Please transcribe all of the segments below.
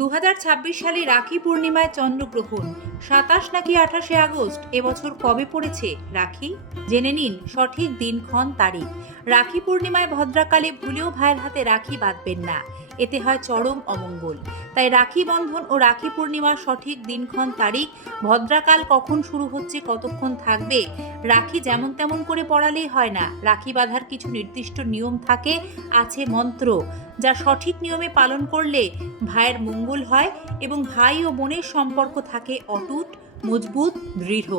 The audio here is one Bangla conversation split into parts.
2026 সালে রাখি পূর্ণিমায় চন্দ্রগ্রহণ 27 নাকি 28শে আগস্ট এবছর কবে পড়েছে রাখি জেনে নিন সঠিক দিনক্ষণ তারিখ। রাখি পূর্ণিমায় ভদ্রাকালে ভুলেও ভাইয়ের হাতে রাখি বাঁধবেন না, এতে হয় চরম অমঙ্গল। তাই রাখি বন্ধন ও রাখি পূর্ণিমার সঠিক দিনক্ষণ তারিখ, ভদ্রাকাল কখন শুরু হচ্ছে, কতক্ষণ থাকবে, রাখি যেমন তেমন করে পড়ালেই হয় না। রাখি বাঁধার কিছু নির্দিষ্ট নিয়ম থাকে, আছে মন্ত্র, যা সঠিক নিয়মে পালন করলে ভাইয়ের মঙ্গল হয় এবং ভাই ও বোনের সম্পর্ক থাকে অটুট, মজবুত, দৃঢ়।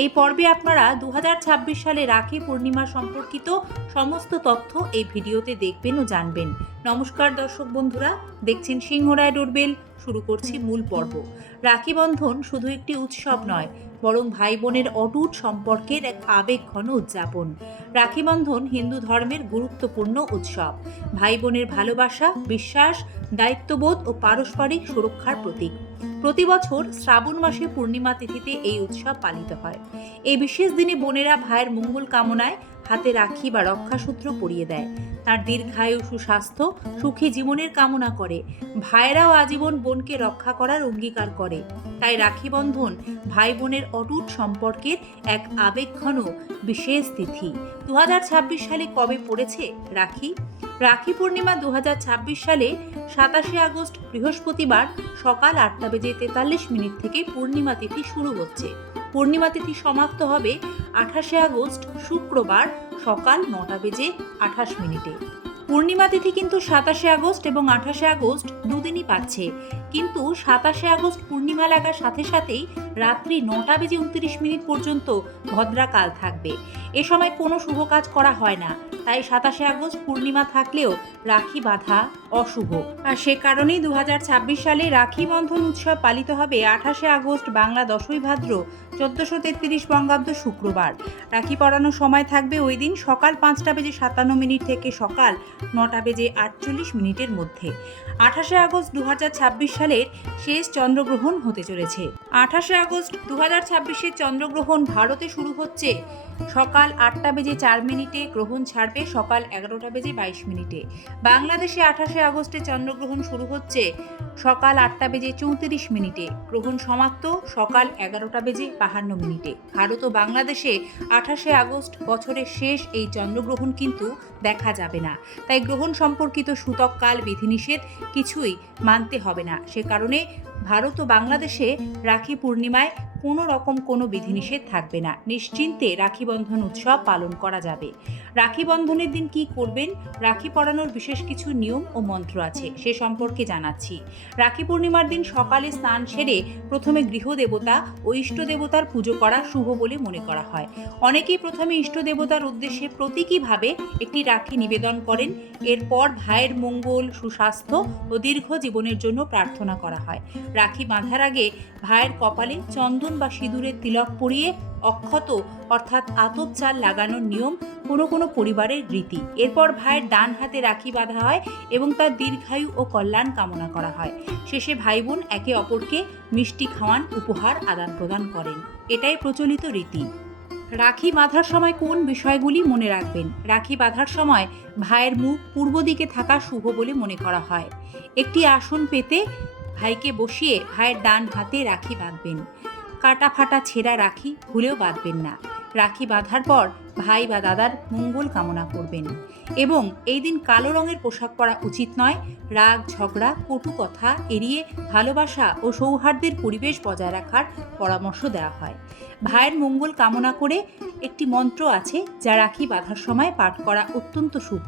এই পর্বে আপনারা 2026 সালে রাখি পূর্ণিমা সম্পর্কিত সমস্ত তথ্য এই ভিডিওতে দেখবেন ও জানবেন। নমস্কার দর্শক বন্ধুরা, দেখছেন সিংহরায় ডোরবেল। শুরু করছি মূল পর্ব। রাখি বন্ধন শুধু একটি উৎসব নয়, বরং ভাই বোনের অটুট সম্পর্কের এক আবেগঘন উদযাপন। রাখি বন্ধন হিন্দু ধর্মের গুরুত্বপূর্ণ উৎসব, ভাই বোনের ভালোবাসা, বিশ্বাস, দায়িত্ববোধ ও পারস্পরিক সুরক্ষার প্রতীক। প্রতি বছর শ্রাবণ মাসে পূর্ণিমা তিথিতে এই উৎসব পালিত হয়। এই বিশেষ দিনে বোনেরা ভাইয়ের মঙ্গল কামনায় হাতে রাখি বা রক্ষাসূত্র পরিয়ে দেয়, তার দীর্ঘায়ু, সুস্বাস্থ্য, সুখী জীবনের কামনা করে। ভাইয়েরাও আজীবন বোনকে রক্ষা করার অঙ্গীকার করে। তাই রাখি বন্ধন ভাই বোনের অটুট সম্পর্কের এক আবেগঘন বিশেষ তিথি। 2026 সালে কবে পড়েছে রাখি? রাখি পূর্ণিমা 2026 সালে 27শে আগস্ট বৃহস্পতিবার সকাল 8:43 থেকে পূর্ণিমা তিথি শুরু হচ্ছে। পূর্ণিমা তিথি সমাপ্ত হবে 28শে আগস্ট শুক্রবার সকাল 9:28। পূর্ণিমা তিথি কিন্তু 27শে আগস্ট এবং 28শে আগস্ট দুদিনই পাচ্ছে, কিন্তু 27শে আগস্ট পূর্ণিমা লাগার সাথে সাথেই রাত্রি 9:29 পর্যন্ত ভদ্রাকাল থাকবে। এ সময় কোনো শুভ কাজ করা হয় না, তাই 27শে আগস্ট পূর্ণিমা থাকলেও রাখি বাঁধা অশুভ। আর সে কারণেই 2026 সালে রাখি বন্ধন উৎসব পালিত হবে 28শে আগস্ট বাংলা 10ই ভাদ্র 1433 বঙ্গাব্দ শুক্রবার। রাখি পরানোর সময় থাকবে ওই দিন সকাল 5:57 থেকে সকাল 9:48 মধ্যে। 28শে আগস্ট 2026 সালের শেষ চন্দ্রগ্রহণ হতে চলেছে। 28শে আগস্ট 2026-এর চন্দ্রগ্রহণ ভারতে শুরু হচ্ছে সকাল 8:04, গ্রহণ ছাড়বে সকাল 11:22। বাংলাদেশে 28শে আগস্টে চন্দ্রগ্রহণ শুরু হচ্ছে সকাল 8:34, গ্রহণ সমাপ্ত সকাল 11:52। ভারত ও বাংলাদেশে 28শে আগস্ট বছরের শেষ এই চন্দ্রগ্রহণ কিন্তু দেখা যাবে না, তাই গ্রহণ সম্পর্কিত সূতককাল, বিধিনিষেধ কিছুই মানতে হবে না। সে কারণে ভারত ও বাংলাদেশে রাখি পূর্ণিমায় কোনো রকম কোনো বিধিনিষেধ থাকবে না, নিশ্চিন্তে রাখি বন্ধন উৎসব পালন করা যাবে। রাখি বন্ধনের দিন কি করবেন? রাখি পরানোর বিশেষ কিছু নিয়ম ও মন্ত্র আছে, সে সম্পর্কে জানাচ্ছি। রাখি পূর্ণিমার দিন সকালে স্নান সেরে প্রথমে গৃহদেবতা ও ইষ্ট দেবতার পুজো করা শুভ বলে মনে করা হয়। অনেকেই প্রথমে ইষ্ট দেবতার উদ্দেশ্যে প্রতীকীভাবে একটি রাখি নিবেদন করেন। এরপর ভাইয়ের মঙ্গল, সুস্বাস্থ্য ও দীর্ঘ জীবনের জন্য প্রার্থনা করা হয়। রাখি বাঁধার আগে ভাইয়ের কপালে চন্দন বা সিঁদুরের তিলক পরিয়ে অক্ষত অর্থাৎ আতপ চাল লাগানোর নিয়ম কোনো কোনো পরিবারের রীতি। এরপর ভাইয়ের ডান হাতে রাখি বাঁধা হয় এবং তার দীর্ঘায়ু ও কল্যাণ কামনা করা হয়। শেষে ভাই বোন একে অপরকে মিষ্টি খাওয়ান, উপহার আদান প্রদান করেন। এটাই প্রচলিত রীতি। রাখি বাঁধার সময় কোন বিষয়গুলি মনে রাখবেন? রাখি বাঁধার সময় ভাইয়ের মুখ পূর্ব দিকে থাকা শুভ বলে মনে করা হয়। একটি আসন পেতে ভাইকে বসিয়ে ভাইয়ের ডান হাতে রাখি বাঁধবেন। কাটা ফাটা ছেঁড়া রাখি ভুলেও বাঁধবেন না। রাখি বাঁধার পর ভাই বা দাদার মঙ্গল কামনা করবেন এবং এই দিন কালো রঙের পোশাক পরা উচিত নয়। রাগ, ঝগড়া, কটু কথা এড়িয়ে ভালোবাসা ও সৌহার্দ্যের পরিবেশ বজায় রাখার পরামর্শ দেওয়া হয়। ভাইয়ের মঙ্গল কামনা করে একটি মন্ত্র আছে, যা রাখি বাঁধার সময় পাঠ করা অত্যন্ত শুভ।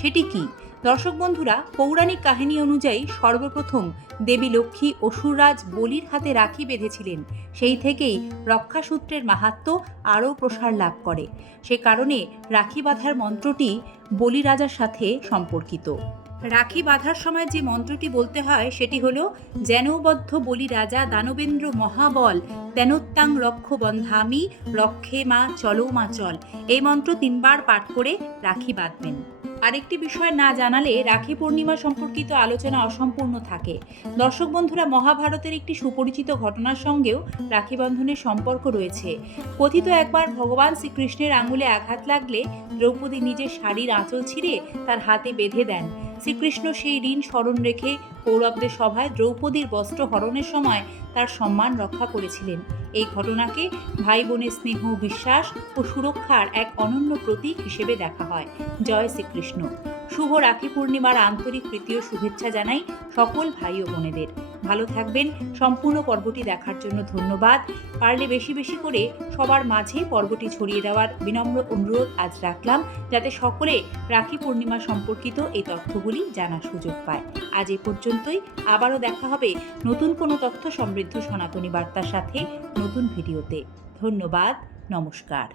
সেটি কি? দর্শক বন্ধুরা, পৌরাণিক কাহিনী অনুযায়ী সর্বপ্রথম দেবী লক্ষ্মী অসুররাজ বলির হাতে রাখি বেঁধেছিলেন। সেই থেকেই রক্ষাসূত্রের মাহাত্ম্য আরও প্রসার লাভ করে। সে কারণে রাখি বাঁধার মন্ত্রটি বলি রাজার সাথে সম্পর্কিত। রাখি বাঁধার সময় যে মন্ত্রটি বলতে হয় সেটি হলো, যেনবদ্ধ বলি রাজা দানবেন্দ্র মহাবল, তেনোত্তাং রক্ষ বন্ধামি, রক্ষে মা চলো মা চল। এই মন্ত্র 3 বার পাঠ করে রাখি বাঁধবেন। আরেকটি বিষয় না জানালে রাখি পূর্ণিমা সম্পর্কিত আলোচনা অসম্পূর্ণ থাকে। দর্শক বন্ধুরা, মহাভারতের একটি সুপরিচিত ঘটনার সঙ্গেও রাখি বন্ধনের সম্পর্ক রয়েছে। কথিত একবার ভগবান শ্রীকৃষ্ণের আঙুলে আঘাত লাগলে দ্রৌপদী নিজের শাড়ির আঁচল ছিঁড়ে তার হাতে বেঁধে দেন। শ্রীকৃষ্ণ সেই ঋণ স্মরণ রেখে কৌরবদের সভায় দ্রৌপদীর বস্ত্র হরণের সময় তার সম্মান রক্ষা করেছিলেন। এই ঘটনাকে ভাই বোনের স্নেহ, বিশ্বাস ও সুরক্ষার এক অনন্য প্রতীক হিসেবে দেখা হয়। জয় শ্রীকৃষ্ণ। শুভ রাখি পূর্ণিমার আন্তরিক প্রীতি ও শুভেচ্ছা জানাই সকল ভাই ও বোনেদের। ভালো থাকবেন। সম্পূর্ণ পর্বটি দেখার জন্য ধন্যবাদ। পারলে বেশি বেশি করে সবার মাঝে পর্বটি ছড়িয়ে দেওয়ার বিনম্র অনুরোধ আজ রাখলাম, যাতে সকলে রাখি পূর্ণিমা সম্পর্কিত এই তথ্যগুলি জানার সুযোগ পায়। আজ এ পর্যন্তই। আবারও দেখা হবে নতুন কোনো তথ্য সমৃদ্ধ সনাতনী বার্তার সাথে নতুন ভিডিওতে। ধন্যবাদ। নমস্কার।